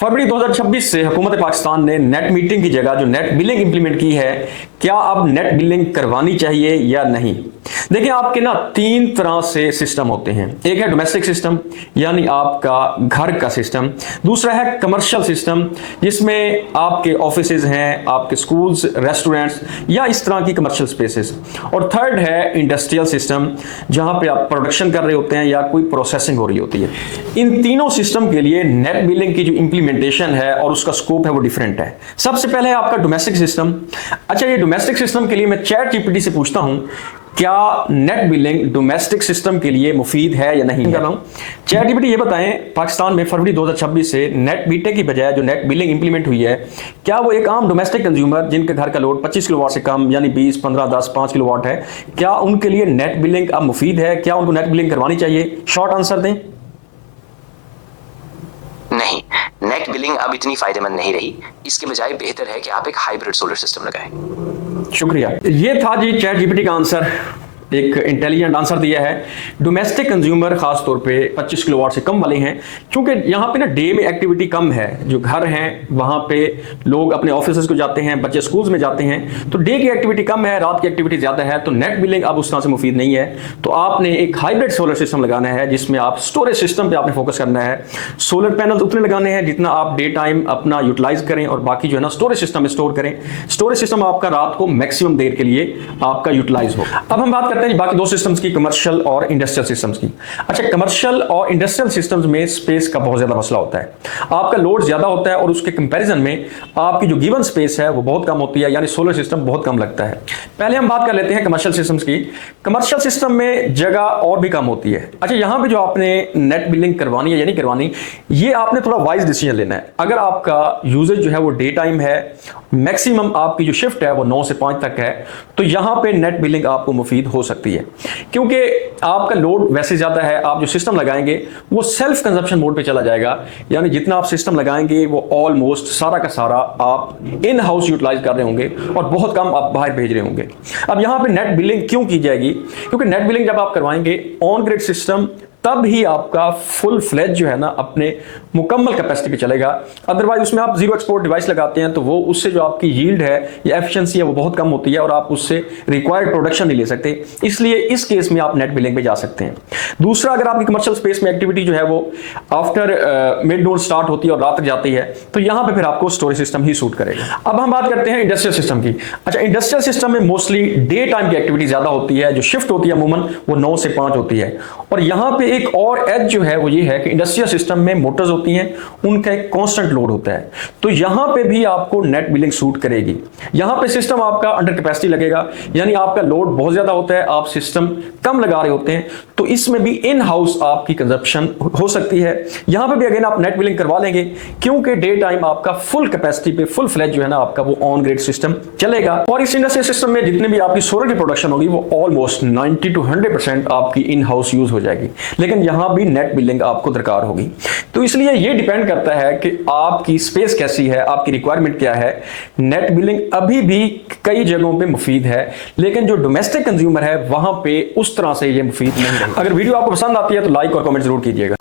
फरवरी 2026 से हुकूमत पाकिस्तान ने नेट मीटरिंग की जगह जो नेट बिलिंग इंप्लीमेंट की है, क्या अब नेट बिलिंग करवानी चाहिए या नहीं। देखिए, आपके ना तीन तरह से सिस्टम होते हैं। एक है डोमेस्टिक सिस्टम, यानी आपका घर का सिस्टम। दूसरा है कमर्शियल सिस्टम, जिसमें आपके ऑफिसेज हैं, आपके स्कूल्स, रेस्टोरेंट्स या इस तरह की कमर्शियल स्पेसेस। और थर्ड है इंडस्ट्रियल सिस्टम, जहां पे आप प्रोडक्शन कर रहे होते हैं या कोई प्रोसेसिंग हो रही होती है। इन तीनों सिस्टम के लिए नेट बिलिंग की जो इंप्लीमेंटेशन है और उसका स्कोप है वो डिफरेंट है। सबसे पहले है आपका डोमेस्टिक सिस्टम। अच्छा, ये डोमेस्टिक सिस्टम के लिए मैं चैट जीपीटी से पूछता हूं, क्या नेट बिलिंग डोमेस्टिक सिस्टम के लिए मुफीद है या नहीं। कर रहा हूं, चैट जीपीटी ये बताएं, पाकिस्तान में फरवरी 2026 से नेट बीटे की बजाय जो नेट बिलिंग इंप्लीमेंट हुई है, क्या वो एक आम डोमेस्टिक कंज्यूमर जिनके घर का लोड 25 किलोवाट से कम यानी 20, 15, 10, 5 किलोवाट है, क्या उनके लिए नेट बिलिंग अब मुफीद है? क्या उनको नेट बिलिंग करवानी चाहिए? शॉर्ट आंसर दें। नहीं, नेट बिलिंग अब इतनी फायदेमंद नहीं रही। इसके बजाय बेहतर है कि आप एक हाइब्रिड सोलर सिस्टम लगाएं। शुक्रिया। ये था जी चैट जीपीटी का आंसर, एक इंटेलिजेंट आंसर दिया है। डोमेस्टिक कंज्यूमर खास तौर पे 25 किलोवाट से कम वाले हैं, क्योंकि यहाँ पे ना डे में एक्टिविटी कम है। जो घर हैं वहाँ पे लोग अपने ऑफिस को जाते हैं, बच्चे स्कूल्स में जाते हैं, तो डे की एक्टिविटी कम है, रात की एक्टिविटी ज़्यादा है, तो नेट बिलिंग अब उस तरह से मुफीद नहीं है। तो आपने एक हाइब्रिड सोलर सिस्टम लगाना है, जिसमें आप स्टोरेज सिस्टम पर आपने फोकस करना है। सोलर पैनल उतने लगाने हैं जितना आप डे टाइम अपना यूटिलाइज करें, और बाकी जो है ना स्टोरेज सिस्टम में स्टोर करें। स्टोरेज सिस्टम आपका रात को मैक्सिमम देर के लिए आपका यूटिलाइज हो। अब हम बात करते हैं बाकी दो सिस्टम्स की, कमर्शियल और इंडस्ट्रियल सिस्टम्स की। अच्छा, कमर्शियल और इंडस्ट्रियल सिस्टम्स में स्पेस का बहुत ज्यादा मसला होता है। आपका लोड ज्यादा होता है और उसके कंपैरिजन में आपकी जो गिवन स्पेस है वो बहुत कम होती है, यानी सोलर सिस्टम बहुत कम लगता है। पहले हम बात कर लेते हैं कमर्शियल सिस्टम्स की। कमर्शियल सिस्टम में जगह और भी कम होती है। अच्छा, यहां पे जो आपने नेट बिलिंग करवानी है या नहीं करवानी, ये आपने थोड़ा वाइज डिसीजन लेना है। अगर आपका यूजेज जो है वो डे टाइम है, मैक्सिमम आपकी जो शिफ्ट है वो 9 से 5 तक है, तो यहां पे नेट बिलिंग आपको मुफीद हो सकती है, क्योंकि आपका लोड वैसे ज्यादा है। आप जो सिस्टम लगाएंगे वो सेल्फ कंजप्शन मोड पे चला जाएगा, यानी जितना आप सिस्टम लगाएंगे वो ऑलमोस्ट सारा का सारा आप इन हाउस यूटिलाइज कर रहे होंगे और बहुत कम आप बाहर भेज रहे होंगे। अब यहां पे नेट बिलिंग क्यों की जाएगी? क्योंकि नेट बिलिंग जब आप करवाएंगे ऑन ग्रिड सिस्टम, तब ही आपका फुल फ्लेज जो है ना अपने मुकम्मल कैपेसिटी पे चलेगा। अदरवाइज उसमें आप जीरो एक्सपोर्ट डिवाइस लगाते हैं तो वो उससे जो आपकी यील्ड है या एफिशिएंसी है वो बहुत कम होती है और आप उससे रिक्वायर्ड प्रोडक्शन नहीं ले सकते। इसलिए इस केस में आप नेट बिलिंग पे जा सकते हैं। दूसरा, अगर आपकी कमर्शियल स्पेस में एक्टिविटी जो है वो आफ्टर मिड नोन स्टार्ट होती है और रात तक जाती है, तो यहां पर फिर आपको स्टोरेज सिस्टम ही सूट करेगा। अब हम बात करते हैं इंडस्ट्रियल सिस्टम की। अच्छा, इंडस्ट्रियल सिस्टम में मोस्टली डे टाइम की एक्टिविटी ज्यादा होती है। जो शिफ्ट होती है अमूमन वो 9 से 5 होती है, और यहां पे एक और एज जो है वो ये है कि इंडस्ट्रियल सिस्टम में मोटर्स होती हैं, उनका एक कांस्टेंट लोड होता है, तो यहां पे भी आपको नेट बिलिंग सूट करेगी। यहां पे सिस्टम आपका अंडर कैपेसिटी लगेगा, यानी आपका लोड बहुत ज्यादा होता है, आप सिस्टम कम लगा रहे होते हैं, तो इसमें भी इन हाउस आपकी कंजप्शन हो सकती है। यहां पे भी अगेन आप नेट बिलिंग करवा लेंगे, क्योंकि डे टाइम आपका फुल कैपेसिटी पे फुल फ्लैज जो है ना आपका वो ऑन ग्रिड सिस्टम चलेगा। और इस इंडस्ट्रियल सिस्टम में जितने भी आपकी सोलर की प्रोडक्शन होगी वो ऑलमोस्ट 90 to 100% आपकी इन हाउस यूज हो जाएगी, लेकिन यहां भी नेट बिलिंग आपको दरकार होगी। तो इसलिए यह डिपेंड करता है कि आपकी स्पेस कैसी है, आपकी रिक्वायरमेंट क्या है। नेट बिलिंग अभी भी कई जगहों पे मुफीद है, लेकिन जो डोमेस्टिक कंज्यूमर है वहां पे उस तरह से ये मुफीद नहीं है। अगर वीडियो आपको पसंद आती है तो लाइक और कमेंट जरूर कीजिएगा।